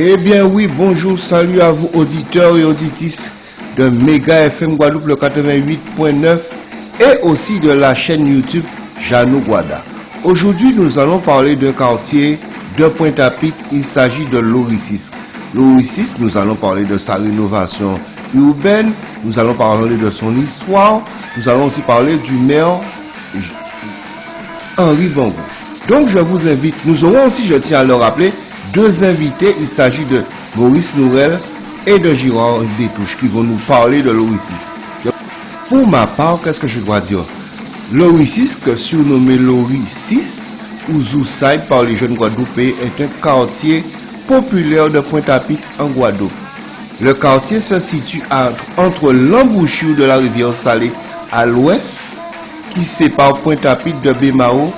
Eh bien oui, bonjour, salut à vous auditeurs et auditrices de Méga FM Guadeloupe le 88.9 et aussi de la chaîne YouTube Jeannot Guada. Aujourd'hui, nous allons parler d'un quartier de Pointe-à-Pitre. Il s'agit de Loricis. Loricis, nous allons parler de sa rénovation urbaine, nous allons parler de son histoire, nous allons aussi parler du maire Henri Bangou. Donc je vous invite, nous aurons aussi, je tiens à le rappeler, deux invités. Il s'agit de Maurice Nourel et de Girard Détouche qui vont nous parler de Loricis. Pour ma part, qu'est-ce que je dois dire? Loricis, que surnommé Loricis ou Zoussaïd par les jeunes Guadeloupéens, est un quartier populaire de Pointe-à-Pitre en Guadeloupe. Le quartier se situe entre l'embouchure de la rivière Salée à l'ouest, qui sépare Pointe-à-Pitre de Bémao,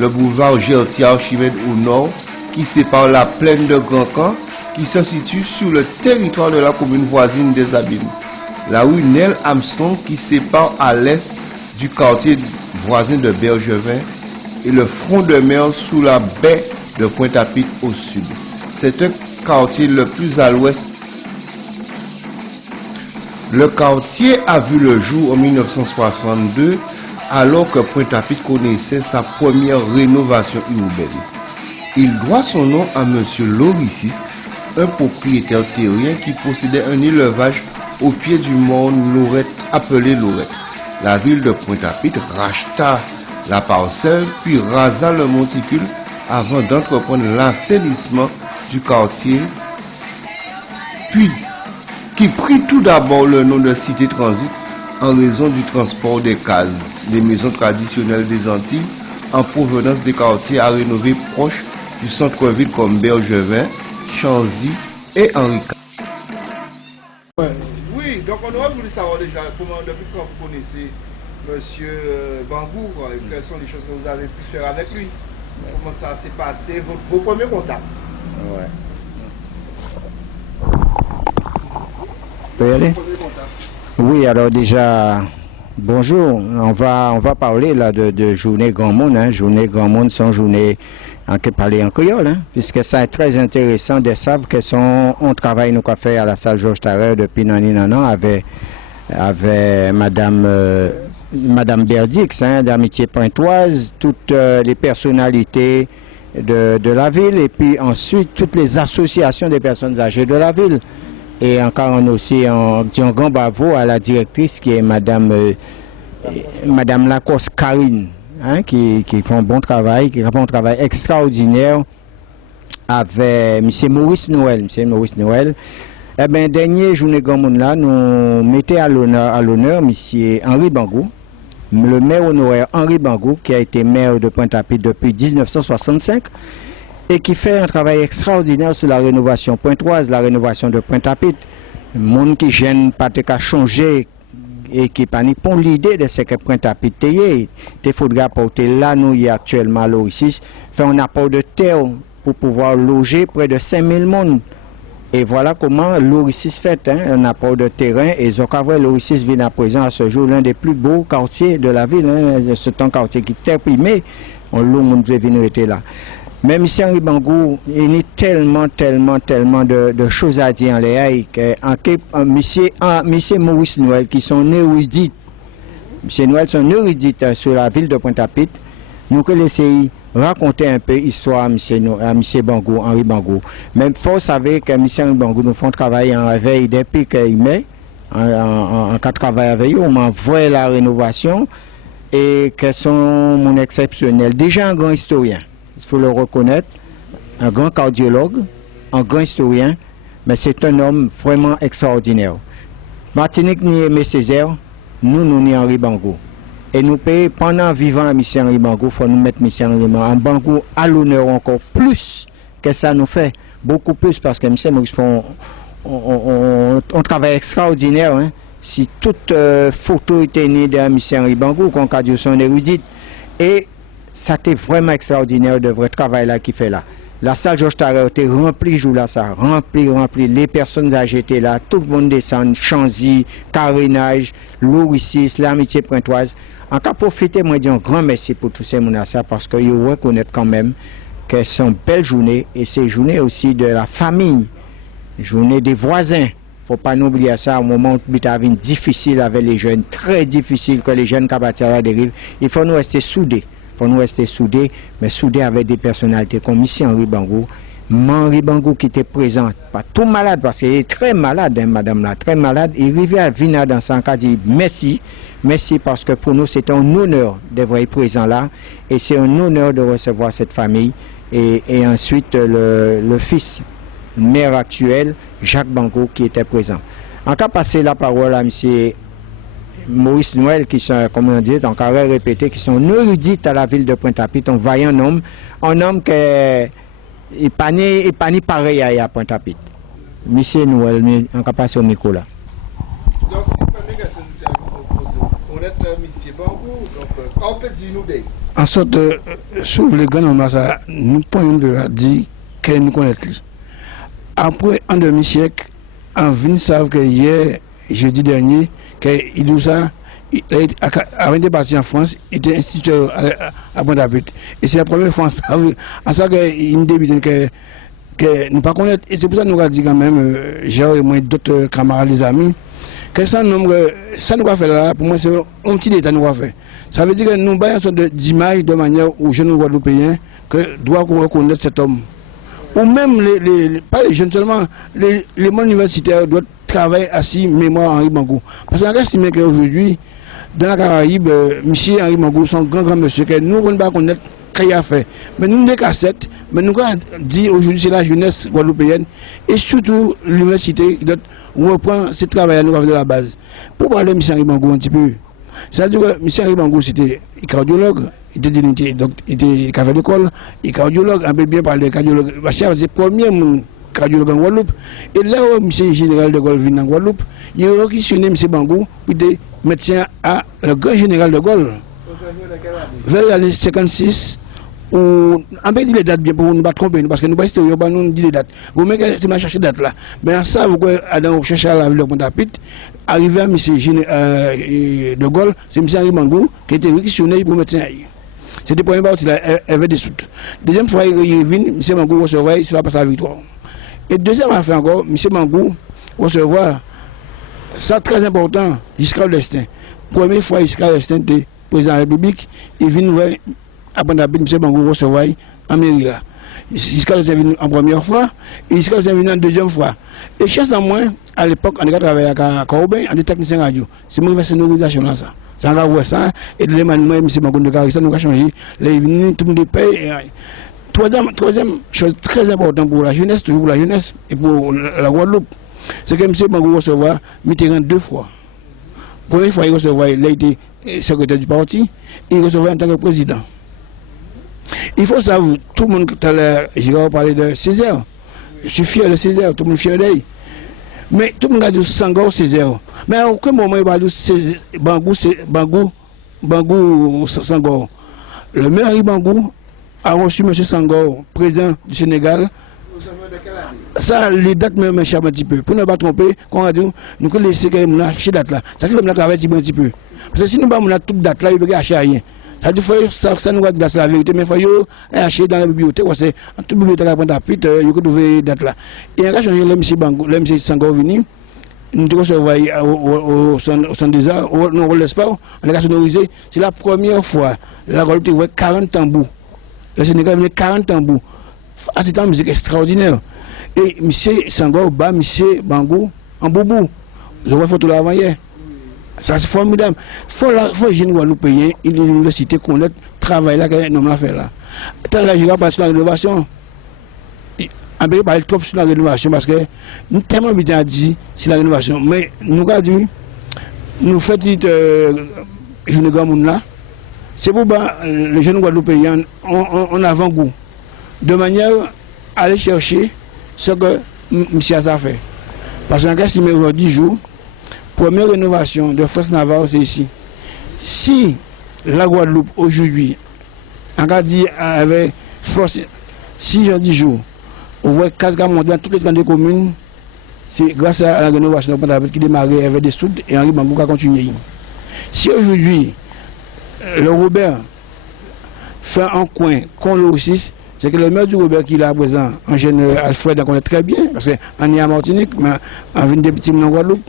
le boulevard Gertier-Archimède au nord, qui sépare la plaine de Grand-Camp, qui se situe sur le territoire de la commune voisine des Abîmes. La rue Neil Armstrong, qui sépare à l'est du quartier voisin de Bergevin, et le front de mer sous la baie de Pointe-à-Pitre au sud. C'est un quartier le plus à l'ouest. Le quartier a vu le jour en 1962, alors que Pointe-à-Pitre connaissait sa première rénovation urbaine. Il doit son nom à M. Loricis, un propriétaire terrien qui possédait un élevage au pied du mont Lorette, appelé Lorette. La ville de Pointe-à-Pitre racheta la parcelle, puis rasa le monticule avant d'entreprendre l'assainissement du quartier, puis qui prit tout d'abord le nom de Cité Transit en raison du transport des cases, des maisons traditionnelles des Antilles en provenance des quartiers à rénover proches du centre-ville comme Bergevin, Chanzy et Henri. Oui, donc on aurait voulu savoir déjà comment, depuis quand vous connaissez M. Bangou, quelles sont les choses que vous avez pu faire avec lui, comment ça s'est passé, vos premiers contacts. Ouais. Peut y aller? Oui, alors déjà, bonjour. On va parler là de journée grand monde, hein. Journée grand monde, sans journée en parler en créole, hein, puisque ça est très intéressant de savoir que on travaille nous qu'a fait à la salle Georges Tarrer depuis nanana avec Madame Berdix, hein, d'Amitié Pointoise, toutes les personnalités de la ville, et puis ensuite toutes les associations des personnes âgées de la ville. Et encore on aussi un grand bravo à la directrice qui est Madame Lacoste Karine, hein, qui font un bon travail, qui font un travail extraordinaire avec M. Maurice Noël. M. Maurice Noël. Eh bien, dernier journée grand monde là, nous mettons à l'honneur M. Henri Bangou, le maire honoraire Henri Bangou, qui a été maire de Pointe-à-Pitre depuis 1965 et qui fait un travail extraordinaire sur la rénovation pointoise, la rénovation de Pointe-à-Pitre. Le monde qui gêne pas qu'à changer et qui pas pour l'idée de ce que Pointe-à-Pitre est. Il faudra apporter là, nous y actuellement à Loricis, faire un apport de terre pour pouvoir loger près de 5000 personnes. Et voilà comment Loricis fait, hein, un apport de terrain. Et Zokavre Loricis vient à présent à ce jour l'un des plus beaux quartiers de la ville. Hein, c'est un quartier qui est primé. On veut venir être là. Mais M. Henri Bangou, il y a tellement de choses à dire en les M. Maurice Noël, qui sont érudites. M. Noël sont érudites sur la ville de Pointe-à-Pitre. Nous allons essayer de raconter un peu l'histoire à M. Bangou, Henri Bangou. Même il faut savoir que M. Henri Bangou nous font travailler en veille depuis qu'il met, en cas de travail avec eux, on m'envoie la rénovation et que sont mon exceptionnel. Déjà un grand historien. Il faut le reconnaître, un grand cardiologue, un grand historien, mais c'est un homme vraiment extraordinaire. Martinique ni Aimé Césaire, nous ni Henri Bangou. Et nous payons, pendant vivant à M. Henri Bangou, il faut nous mettre M. Henri Bangou à l'honneur encore plus que ça nous fait, beaucoup plus, parce que M. Maurice font un travail extraordinaire. Hein. Si toute photo était née de M. Henri Bangou, qu'on a dit son érudite, et ça était vraiment extraordinaire de vrai travail là qu'il fait là. La salle Georges Tarrer était remplie jour là, ça rempli. Les personnes âgées étaient là, tout le monde descend, Chanzy, Carénage, Loricis, l'Amitié Pointoise. En cas profiter, moi dis un grand merci pour tous ces gens ça parce qu'ils reconnaissent quand même que ce sont belles journées et ces journées aussi de la famille journée des voisins. Faut pas nous oublier ça, au moment où c'est difficile avec les jeunes, très difficile que les jeunes capables à la dérive. Il faut nous rester soudés. Mais soudés avec des personnalités comme ici Henri Bangou. Henri Bangou qui était présent, pas tout malade, parce qu'il est très malade, hein, madame là, très malade. Il arrivait à venir dans son cas, dit merci parce que pour nous c'est un honneur d'être présent là, et c'est un honneur de recevoir cette famille. Et ensuite le fils, maire actuel, Jacques Bangou, qui était présent. En cas passer la parole à M. Maurice Noël, qui sont, comme on dit, en carrière répété, qui sont érudites à la ville de Pointe-à-Pitre, un vaillant homme, qui n'est pas né pareil à Pointe-à-Pitre. M. Noël, en cas passer au micro là. Donc, c'est la première question que nous avons posée. On est M. Bangou, donc, qu'en peut-il nous dire? En sorte, sur les grands hommes, nous pouvons dire que nous connaissons. Après un demi-siècle, on vient savoir que hier, jeudi dernier, qu'Idoussa avait été parti en France, il était instituteur à Pointe-à-Pitre. Et c'est la première fois en ça qu'il me débute que nous ne connaissons pas. Et c'est pour ça que nous avons dit quand même, j'ai et moi d'autres camarades, les amis, que ça nous va faire là, pour moi, c'est un petit détail nous va faire. Ça veut dire que nous avons une sorte d'image de manière aux jeunes Guadeloupéens que doivent reconnaître cet homme. Ou même, pas les jeunes seulement, les mondes universitaires doivent travailler assis mémoire Henri Bangou. Parce qu'on estime qu'aujourd'hui, dans la Caraïbe, M. Henri Bangou, son grand monsieur, que nous ne pouvons pas connaître qu'il a fait. Mais nous, des cassettes, mais nous avons dit aujourd'hui, c'est la jeunesse guadeloupéenne et surtout l'université qui doit reprendre ce travail à nous de la base. Pour parler de M. Henri Bangou un petit peu, c'est-à-dire que M. Henri Bangou, c'était cardiologue. Il était donc il était café d'école, il cardiologue, un peu bien parler de cardiologue. C'est le premier cardiologue en Guadeloupe. Et là où M. Général de Gaulle vient en Guadeloupe, il a réquisitionné M. Bangou pour être médecin à le grand général de Gaulle. Vers l'année 56, où on peut dire les dates bien pour ne pas tromper, parce que nous ne pouvons pas nous dire les dates. Vous mettez c'est chercher les dates là. Mais en ça, vous allez chercher à la ville de Pointe-à-Pitre, arrivé à M. de Gaulle, c'est M. Henri Bangou qui a été réquisitionné pour médecin. C'était la première fois qu'il avait des soutes. Deuxième fois, il revient, M. Bangou recevoir sur la place à la victoire. Et deuxième affaire encore, M. Bangou recevoir, ça très important, Giscard d'Estaing. Première fois, Giscard d'Estaing était président de la République, il vient à Pointe-à-Pitre, M. Bangou recevoir en mairie là. Giscard d'Estaing est venu en première fois, et Giscard d'Estaing est venu en deuxième fois. Et chaque en moins, à l'époque, on a travaillé à Corbeil, en technicien radio. C'est moi qui fais cette sonorisation là, ça. Ça va voir ça, et de l'Emmanuel, M. Bangou de Carissa, nous a changé. Là, il est venu, tout le monde paye. Troisième chose très importante pour la jeunesse, toujours pour la jeunesse, et pour la Guadeloupe, c'est que M. Bangou recevoir Mitterrand 2 fois. Première fois, il recevait, il a été secrétaire du parti, et il recevait en tant que président. Il faut savoir, tout le monde, tout à l'heure, j'ai parlé de Césaire. Je suis fier de Césaire, tout le monde est fier d'elle. Mais tout le monde a dit Senghor, Césaire. Mais à aucun moment, il va dire Bangou, Senghor. Le maire Henri Bangou a reçu M. Senghor, président du Sénégal. Ça, les dates me échappent un petit peu. Pour ne pas tromper, quand on a dit, nous connaissons laisser que nous avons ces dates-là. Ça fait que nous travaillons un petit peu. Parce que si nous avons toute date là, il ne peut pas acheter rien. Ça dit que ça nous va dire la vérité, mais il faut acheter dans la bibliothèque. Parce que dans toute bibliothèque à Pointe-à-Pitre, il faut trouver date là. Et en cas changé, le M. Senghor venu, nous devons recevoir au centre des arts, au l'espace, on a sonorisé. C'est la première fois la Guadeloupe a 40 tambours. Le Sénégal a 40 tambours. Ah, c'est une musique extraordinaire. Et M. Senghor bat M. Bangou en boubou. Je vois photo là avant hier. Ça c'est formidable. Il faut que les jeunes Guadeloupéens et l'université connaissent le travail là que nous avons fait là. Tant que je vais parler sur la rénovation, on peut parler trop sur la rénovation parce que nous tellement bien dit sur la rénovation. Mais nous avons dit, nous faisons une journée grand monde là. C'est pour les jeunes Guadeloupéens en avant-goût. De manière à aller chercher ce que M. a fait. Parce qu'en cas, si nous 10 jours, première rénovation de Force Navarre, c'est ici. Si la Guadeloupe aujourd'hui, en cas dit avec force, 6 jours, 10 jours, on voit Casca monter dans toutes les grandes communes, c'est grâce à la rénovation de Pointe-à-Pitre qui démarrait avec des soutes et Henri Bangou qui a continué. Si aujourd'hui, le Robert fait un coin qu'on le 6, c'est que le maire du Robert qui est là présent, en général, Alfred, on connaît très bien, parce qu'on est à Martinique, mais on vient des petits en Guadeloupe.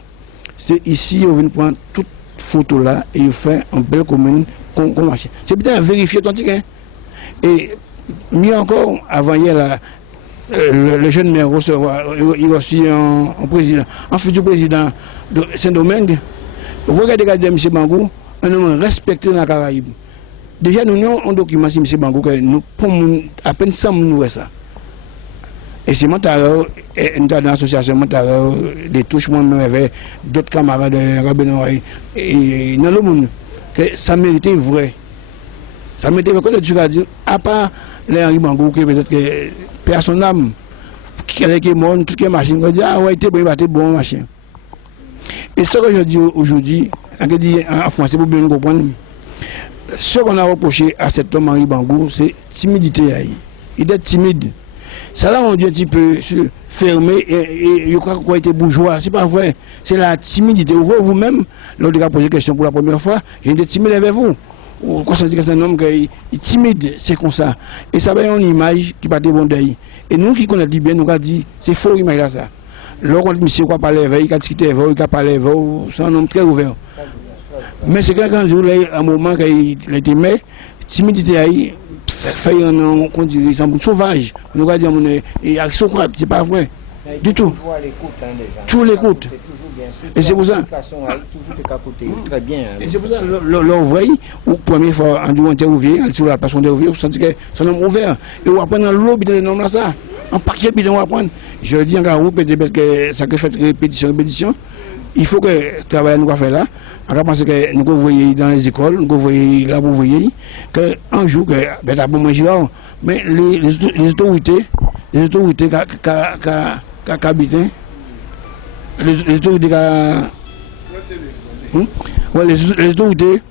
C'est ici, on vient prendre toute photo là et on fait une belle commune qu'on marche. C'est peut-être vérifier ton ticket. Et mieux encore, avant hier, là, le jeune maire recevoir, il reçut un président, un futur président de Saint-Domingue. Regardez M. Bangou, un homme respecté dans la Caraïbe. Déjà, nous avons un document sur M. Bangou que nous pouvons à peine 100 nous ça. Et c'est Montareur, nous avons une association Montareur, des touches, moi-même avec d'autres camarades de Rabenoy, et dans le monde, que ça méritait vrai. Ça méritait vrai. Quand tu as dit, à part les Henri Bangou, que peut-être que personne n'aime, qui est mort, tout ce qui est machine, on dit, ah ouais, il était bon, machin. Et ce que je dis aujourd'hui, en français, pour bien nous comprendre, ce qu'on a reproché à cet homme Henri Bangou, c'est timidité. Il est timide. Ça là, on dit un petit peu fermé et je crois qu'il était bourgeois. C'est pas vrai. C'est la timidité. Vous-même, lors de la poser question pour la première fois, j'ai été timide avec vous. Vous constatez que c'est un homme qui est timide, c'est comme ça. Et ça va être une image qui va être bon d'œil. Et nous qui connaissons bien, nous avons dit, c'est faux image là ça. Lorsqu'on dit monsieur qui parle avec, il a discuté avec, il a parlé avec, c'est un homme très ouvert. Mais c'est quand un moment qu'il était mais timidité fait un dit sauvage. Nous va dire et aristocrate, c'est pas vrai du tout. Tout l'écoute. Et c'est pour ça. Très bien. Et c'est pour ça le voyez ou première fois on interviewer sur la passion d'interviewer, on sent que c'est un homme ouvert et on apprend dans l'eau de l'homme là ça. En paquet bidon on apprend. Je dis encore vous peut-être que ça fait répétition. Il faut que le travail nous va faire là. On va penser que nous voyons dans les écoles, nous voyons là vous voyez qu'un jour que ben bon manger mais les autorités qui habitent les autorités les autorités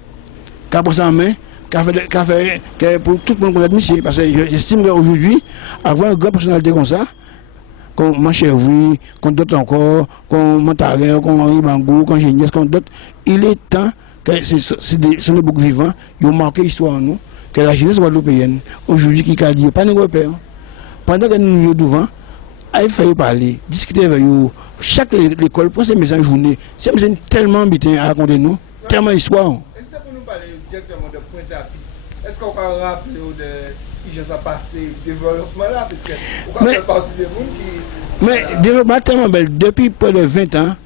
qui ont ça en main qui pour tout le monde connaître monsieur parce que j'estime qu'aujourd'hui avoir une grande personnalité comme ça comme Manchevry, comme d'autres encore, comme Montarel, comme Henri Bangou, comme Géniès, comme d'autres, il est temps que c'est des boucs vivants, ils ont marqué l'histoire en nous, que la jeunesse guadeloupéenne, aujourd'hui, qui a dit, pas de repères, pendant que nous sommes devant, il faut parler, discuter avec eux, chaque école, pour ces messages journée, c'est tellement embêtant à raconter nous, tellement d'histoire. Est-ce que nous parler directement de Pointe-à-Pitre? Est-ce qu'on peut rappeler de qui ça passé développement là parce que on fait partie des monde qui mais développement tellement belle depuis près de 20 ans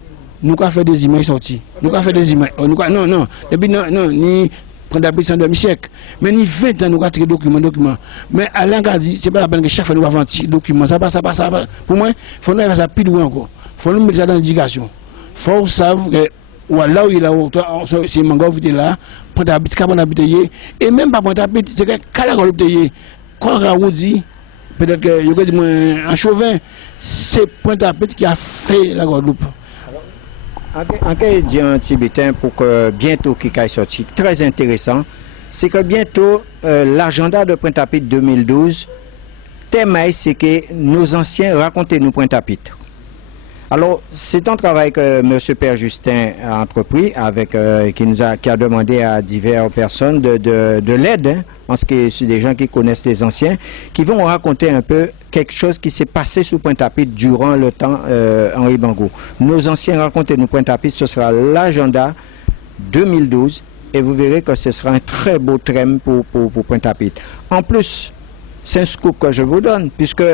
nous avons fait des images sorties nous avons fait des images non depuis non ni Pointe-à-Pitre en demi-siècle mais ni 20 ans nous avons tiré document mais Alain a dit c'est pas la peine que chaque fois nous avons un petit document ça passe pour moi faut nous faire ça plus loin encore faut nous mettre ça dans l'éducation faut savoir que là où il a c'est Mango qui est là Pointe-à-Pitre Pointe-à-Pitre et même pas Pointe-à-Pitre c'est que Calagolle quand on dit peut-être que je dis en Chauvin c'est Pointe-à-Pitre qui a fait la Guadeloupe. En cas dit un Tibétain pour que bientôt qui est sorti très intéressant c'est que bientôt l'agenda de Pointe-à-Pitre 2012 thème c'est que nos anciens racontent nous Pointe-à-Pitre. Alors, c'est un travail que M. Père Justin a entrepris, qui a demandé à diverses personnes de l'aide, hein, parce que c'est des gens qui connaissent les anciens, qui vont raconter un peu quelque chose qui s'est passé sous Pointe-à-Pitre durant le temps Henri Bangou. Nos anciens racontent nous Pointe-à-Pitre, ce sera l'agenda 2012, et vous verrez que ce sera un très beau thème pour Pointe-à-Pitre. En plus, c'est un scoop que je vous donne, puisque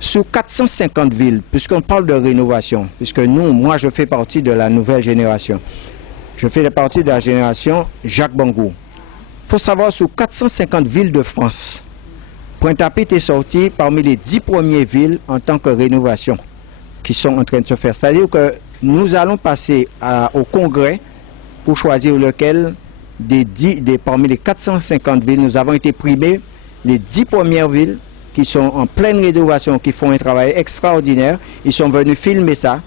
sur 450 villes, puisqu'on parle de rénovation, puisque moi je fais partie de la nouvelle génération. Je fais partie de la génération Jacques Bangou. Il faut savoir, sur 450 villes de France, Pointe-à-Pitre est sorti parmi les 10 premières villes en tant que rénovation qui sont en train de se faire. C'est-à-dire que nous allons passer au congrès pour choisir lequel parmi les 450 villes, nous avons été primés les 10 premières villes qui sont en pleine rénovation, qui font un travail extraordinaire. Ils sont venus filmer ça.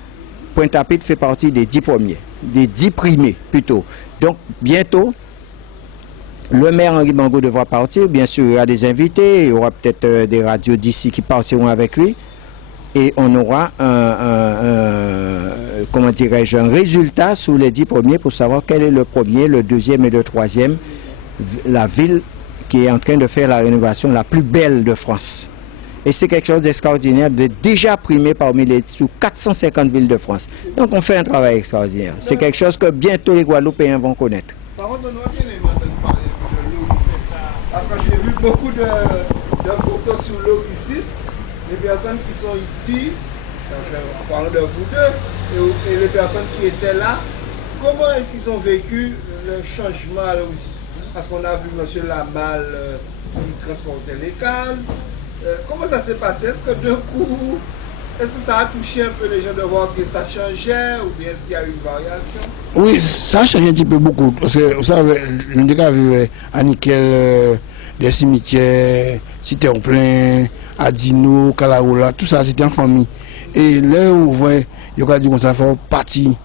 Pointe-à-Pitre fait partie des 10 premiers, des 10 primés plutôt. Donc bientôt, le maire Henri Bangou devra partir. Bien sûr, il y a des invités, il y aura peut-être des radios d'ici qui partiront avec lui. Et on aura comment dirais-je, un résultat sur les 10 premiers pour savoir quel est le premier, le deuxième et le troisième, la ville qui est en train de faire la rénovation la plus belle de France. Et c'est quelque chose d'extraordinaire, déjà primé parmi les sous 450 villes de France. Donc on fait un travail extraordinaire. C'est quelque chose que bientôt les Guadeloupéens vont connaître. Par contre, on a bien entendu parler de l'Oricis. Parce que j'ai vu beaucoup de photos sur l'Oricis. Les personnes qui sont ici, en parlant de vous deux, et les personnes qui étaient là, comment est-ce qu'ils ont vécu le changement à l'Oricis? Parce qu'on a vu M. Lamal qui transportait les cases. Comment ça s'est passé? Est-ce que d'un coup, est-ce que ça a touché un peu les gens de voir que ça changeait ou bien est-ce qu'il y a eu une variation? Oui, ça a changé un petit peu beaucoup. Parce que vous savez, le gars vivait à Nickel, des cimetières, Cité en plein, à Dino, Kalaoula, tout ça c'était en famille. Et là où vous voyez, il y a dit qu'on ça fait partie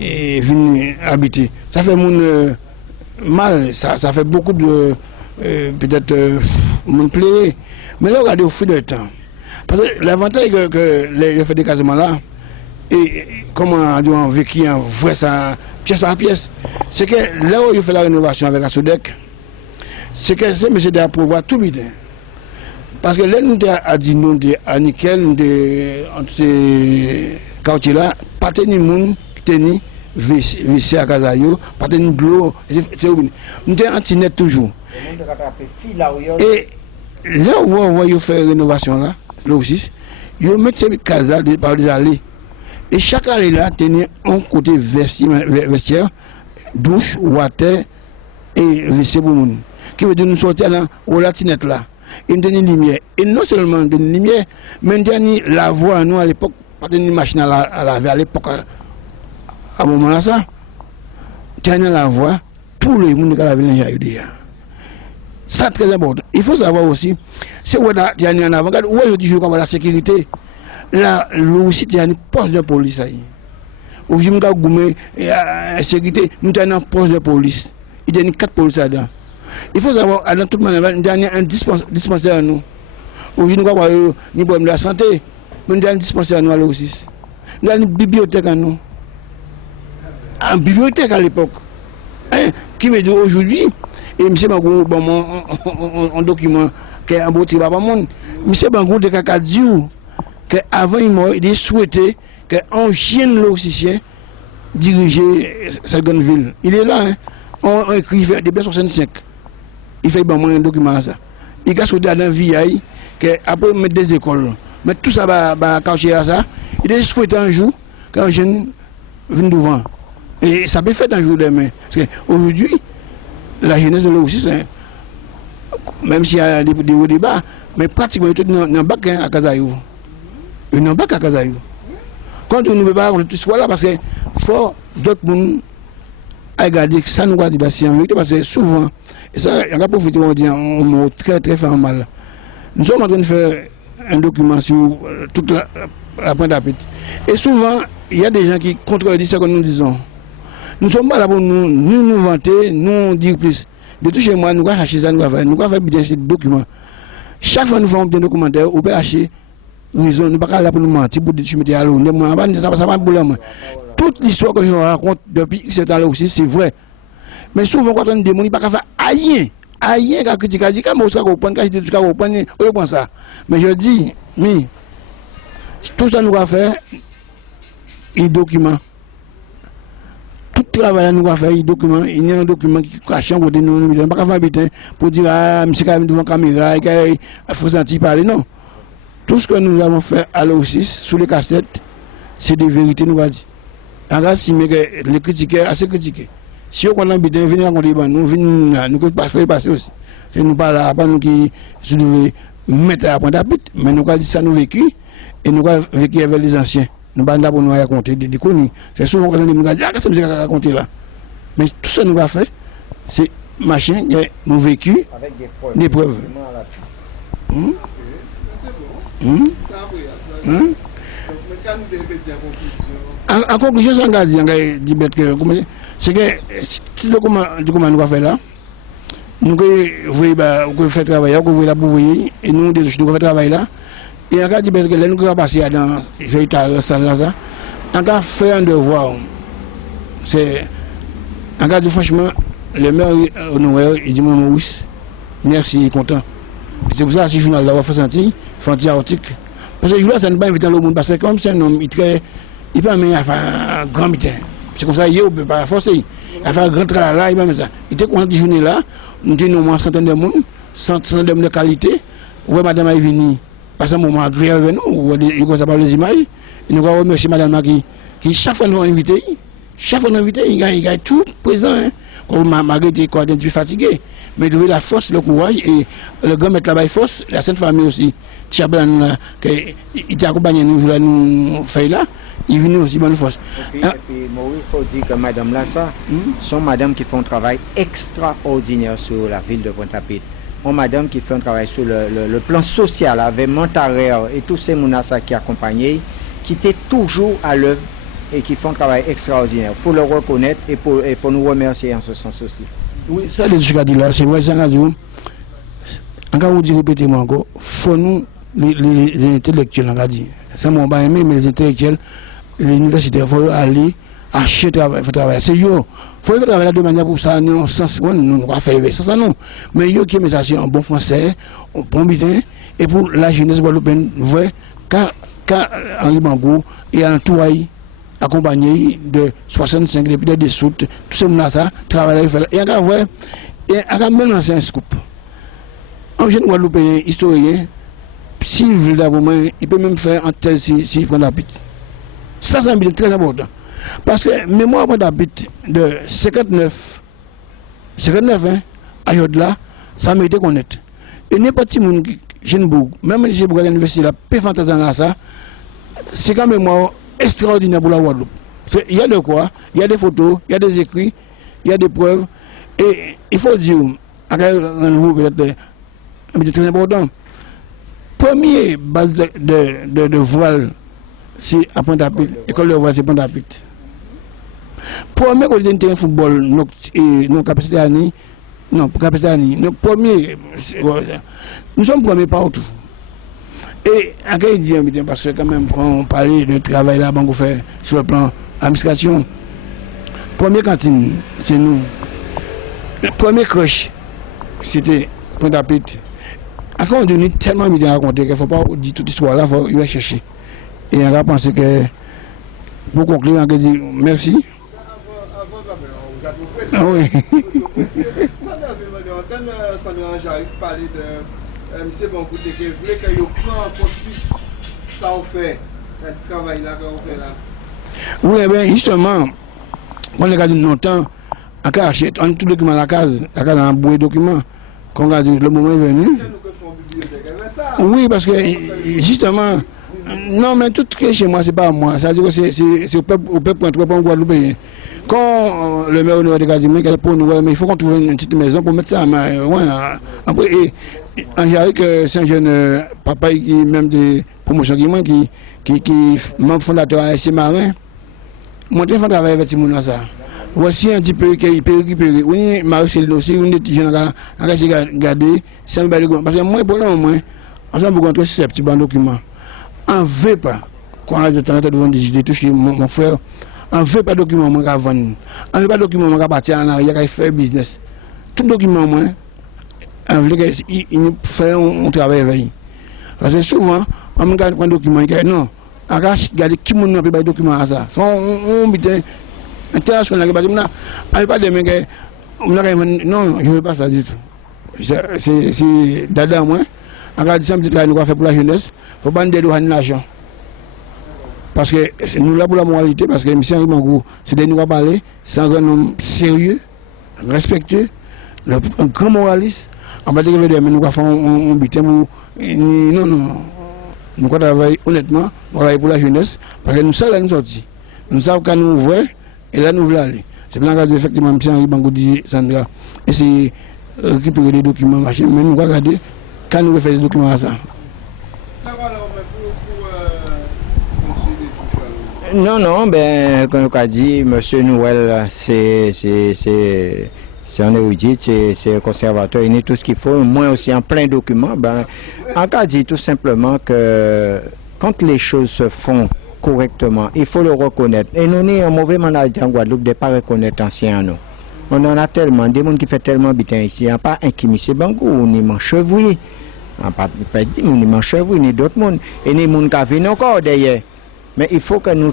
et venir habiter. Ça fait mon mal, ça fait beaucoup de peut-être mon plaisir. Mais là, regardez au fil du temps. Parce que l'avantage que les fait des casements là, et comment on a vécu en vrai ça, pièce par pièce, c'est que là où il fait la rénovation avec la SODEC, c'est que c'est monsieur de pouvoir tout vite. Parce que là, nous avons dit, nous à Nickel, entre ces quartiers-là, pas de monde qui tenait WC à Kazayo, pas de l'eau, nous avons anti-net toujours. Et là où on va faire rénovation là, aussi, ils mettent ces cases par des allées. Et chaque allée là tenait un côté vestiaire, douche, water et WC pour nous. Qui veut dire nous sortir là, au latinette là. Et nous donner une lumière. Et non seulement nous donner une lumière, mais nous donner la voie, nous à l'époque, pas de machine à laver à l'époque, à ce moment là ça. Tenir la voie, tout le monde qui a lavé les gens. Ça très important. Il faut savoir aussi, c'est où il y a en avant, où je dis comme la sécurité, là, aussi il y a une poste de police. Où je me la sécurité, nous avons un poste de police. Il y a 4 policiers là-dedans. Il faut savoir, dans tout le monde, nous avons un dispensaire à nous. Où nous avons un problème de la santé, nous avons un dispensaire à nous à l'O6. Nous avons une bibliothèque à nous. Une bibliothèque à l'époque. Qui me dit aujourd'hui, et M. Bangou, bon, un document qui est embouti par le monde. M. Bangou de Kaka dit qu'avant il mort, il souhaitait qu'un jeune logicien dirigeait cette grande ville. Il est là, hein. On écrit des B65. Il fait un document ça. Il a souhaité dans la vie, qu'après mettre des écoles. Mais tout ça va cacher à ça. Il a souhaité un jour qu'un jeune vienne devant. Et ça peut faire un jour demain. Parce qu'aujourd'hui, la jeunesse de l'O6, même s'il y a des hauts débats, mais pratiquement tout dans le bac à Kazayo. Dans le bac à Kazayo. Quand on ne peut pas tout soit là, parce que faut d'autres monde à regarder que ça nous va dire en vérité, parce que souvent, et ça, il y a profité, on dit, on m'a très très fait mal. Nous sommes en train de faire un document sur toute la pointe à pite. Et souvent, il y a des gens qui contredisent ce que nous disons. Nous ne sommes pas là pour nous vanter, nous dire plus. De tout chez moi, nous allons chercher ça, nous allons faire bien ces documents. Chaque fois que nous faisons des documentaires, on peut acheter raison, nous ne sommes pas là pour nous mentir, pour dire que je me dis à l'eau. Ça va pour moi. Toute l'histoire que je raconte depuis ce temps-là aussi, c'est vrai. Mais souvent, quand on dit, on ne peut pas faire rien. Rien qu'à critiquer, je dis, quand je comprends, quand je dis, on reprend ça. Mais je dis, mais, tout ça nous va faire un document. Tout travail nous va faire un document. Il y a un document qui cache en côté nous. Nous ne pas faire un pour dire, ah, monsieur Kamil devant la caméra, il faut sentir parler. Non. Tout ce que nous avons fait à l'O6, sous les cassettes, c'est des vérités, nous va dire. En cas, si les critiqueurs, assez critiqués. Si on a bien venir raconter, nous venons là, nous ne pouvons pas faire passer aussi. C'est nous pas là, pas nous qui devons mettre à point d'appui, mais nous avons dit ça, nous vécu, et nous avons vécu avec les anciens. Nous avons pour nous raconter des connus. C'est souvent qu'on nous a dit, ah, qu'est-ce que vous avez raconté là? Mais tout ça, nous avons fait, c'est machin, nous vécu, avec des preuves. En conclusion, c'est que si le document nous va faire là, nous pouvons faire travail, nous pouvons la bouiller, et nous devons faire travail là. Et en cas de que nous pouvons passer dans véritable salle là, en cas de faire un devoir, c'est en cas de franchement, le maire honoraire, il dit moi oui, merci, content. C'est pour ça que si le journal là, on fait sentir, fait un petit article. Parce que le journal, ça ne pas inviter le monde, parce que comme c'est un homme, il peut faire un grand meeting. C'est comme ça, il ne peut pas forcer. Il a fait un grand travail là, il va mettre ça. Il était content de journée là, nous avons une centaine de monde, centaine de qualité. Oui, madame est venue, parce que un moment agréable avec nous, il commence à parler des images. Et nous remercions madame qui chaque fois nous invité. Chaque fois nous invité, il y a tout présent. Comme Marguerite est un peu fatiguée, mais il la force, le courage, et le grand maître là-bas, force, la Sainte Famille aussi. Tchablan, il t'a accompagné nous, nous fait là, il venu aussi bonne force. Et puis Maurice, il faut dire que madame Lassa, sont madame qui font un travail extraordinaire sur la ville de Pointe-à-Pitre. Madame qui fait un travail sur le plan social avec Montarère et tous ces mounassa qui accompagnent, qui étaient toujours à l'œuvre et qui font un travail extraordinaire. Pour le reconnaître et pour nous remercier en ce sens aussi. Oui, ça, ce que dit là, c'est vrai, c'est un radio. Encore vous dire, répétez-moi encore, il faut nous, les intellectuels, on va dire, c'est mon pas aimé, mais les intellectuels, les universitaires, il faut aller acheter travail, il faut travailler. C'est eux. Il faut travailler de manière pour ça, non, sans, nous ne pouvons pas faire ça, non. Mais eux qui aiment ça, c'est en bon français, en bon bitin, et pour la jeunesse guadeloupéenne, vrai, car Henri Bangou et un touaille accompagné de 65 députés de Soutes, tout ce monde là, travaille. Et encore, ouais, et encore même lancer un scoop. Un jeune Guadeloupéen historien, s'il veut d'abord, il peut même faire un tel s'il prend la bite. Ça, c'est très important. Parce que mémoire de la bite de 59, hein, à Yodla, ça m'a été connaître. Et n'importe qui, Genbourg, même si j'ai à l'université, la paix fantasme là, ça, c'est quand même mémoire extraordinaire pour la Guadeloupe. Il y a de quoi, il y a des photos, il y a des écrits, il y a des preuves. Et il faut dire, peut-être, mais c'est très important. Première base de voile, c'est à Pointe-à-Pitre. École de voile, c'est Pointe-à-Pitre. Premier côté de football, nos capacités à Ni, non, capacité à Ni, nos premiers, nous sommes premiers partout. Et à quel dit, parce que quand même, on parlait de travail là, on fait sur le plan administration. Première cantine, c'est nous. La première crèche, c'était Pointe-à-Pitre. Après, on donne tellement de raconter qu'il ne faut pas dire toute l'histoire là, il faut y chercher. Et on va penser que, pour conclure, on va dire merci. Ah oui. Ça n'avait pas Sandra Jarry parler de M. Bangou, que je voulais qu'il y ait encore plus ça on fait, ce travail là qu'on fait là. Oui, bien justement, on a gardé longtemps, on a acheté tout le document à la case, on a un bout de documents, qu'on a dit le moment est venu. Oui, parce que justement, non, mais tout ce qui est chez moi, c'est pas à moi. Ça veut dire que c'est au peuple pour entrer en Guadeloupe. Quand le maire de dit qu'il pour nous, mais il faut qu'on trouve une petite maison pour mettre ça. Après, en général, c'est un jeune papa qui même des promotions qui membre fondateur à SC Marin. Moi, je fais travailler avec ces gens ça. Voici un petit peu qu'il peut récupérer. Oui, Marie-Céline aussi, on est des jeunes à regarder. C'est un bel document. Parce que moi, pour le moment, on s'en peut contre ces petits documents. On ne veut pas, quand on a devant des toucher mon frère, on ne veut pas de documents qui vont vendre. On ne veut pas de documents qui vont partir en arrière et faire business. Tout document, on veut qu'il fait un travail avec. Parce que souvent, on regarde un document et dit non, on regarde qui n'a pas de document à ça. On dit international, on ne veut pas de mecs. Non, je ne veux pas ça du tout. C'est dada moi. On va dire que nous avons fait pour la jeunesse, il ne faut pas nous donner l'argent. Parce que nous là pour la moralité, parce que M. Henri Bangou, c'est de nous parler, c'est un grand homme sérieux, respectueux, un grand moraliste. On va dire que nous avons fait un butin pour. Non, nous travaillons honnêtement, nous travaillons pour la jeunesse, parce que nous savons là nous sortir. Nous savons quand nous ouvrons, et là nous voulons aller. C'est bien que effectivement M. Henri Bangou dit Sandra, et c'est récupérer des documents, mais nous allons regarder. Quand nous faisons des documents à ça. Non, ben, comme on a dit, M. Nouel, c'est un érudit, c'est un conservateur, il a tout ce qu'il faut, moi aussi en plein document. Ben, on a dit tout simplement que quand les choses se font correctement, il faut le reconnaître. Et nous, on est un mauvais manager en Guadeloupe de ne pas reconnaître anciens à nous. On en a tellement, des gens qui font tellement bien ici. Il n'y a pas un qui M. Bangou, ni Manchevrier. On pas dire ni Manchevrier, ni d'autres monde. Et ni gens qui viennent encore derrière. Mais il faut que nous,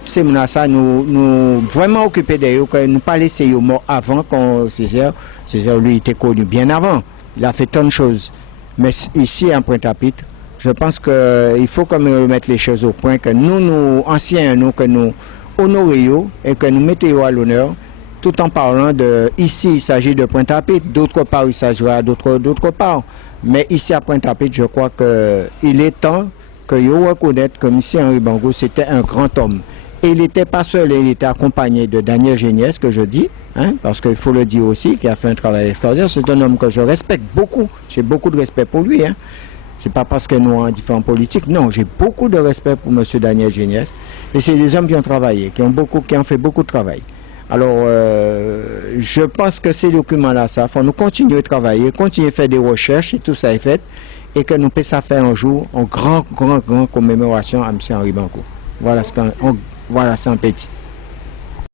nous vraiment occuper d'eux, que nous ne pas laisser eux morts avant qu'on Césaire. Césaire, lui, était connu bien avant. Il a fait tant de choses. Mais ici, en Pointe-à-Pitre, je pense qu'il faut quand même remettre les choses au point, que nous anciens, nous, que nous honorions et que nous mettions à l'honneur, tout en parlant de, ici, il s'agit de Pointe-à-Pitre, d'autre part, il s'agira d'autre part. Mais ici, à Pointe-à-Pitre, je crois qu'il est temps que vous reconnaître que M. Henri Bangou, c'était un grand homme. Et il n'était pas seul, il était accompagné de Daniel Géniès, que je dis, hein, parce qu'il faut le dire aussi, qui a fait un travail extraordinaire. C'est un homme que je respecte beaucoup. J'ai beaucoup de respect pour lui. Hein. Ce n'est pas parce que nous sommes différents politiques. Non, j'ai beaucoup de respect pour M. Daniel Géniès. Et c'est des hommes qui ont travaillé, qui ont fait beaucoup de travail. Alors, je pense que ces documents-là, ça, il faut nous continuer à travailler, continuer à faire des recherches, et tout ça est fait, et que nous puissions faire un jour une grande commémoration à M. Henri Bangou. Voilà, c'est un petit.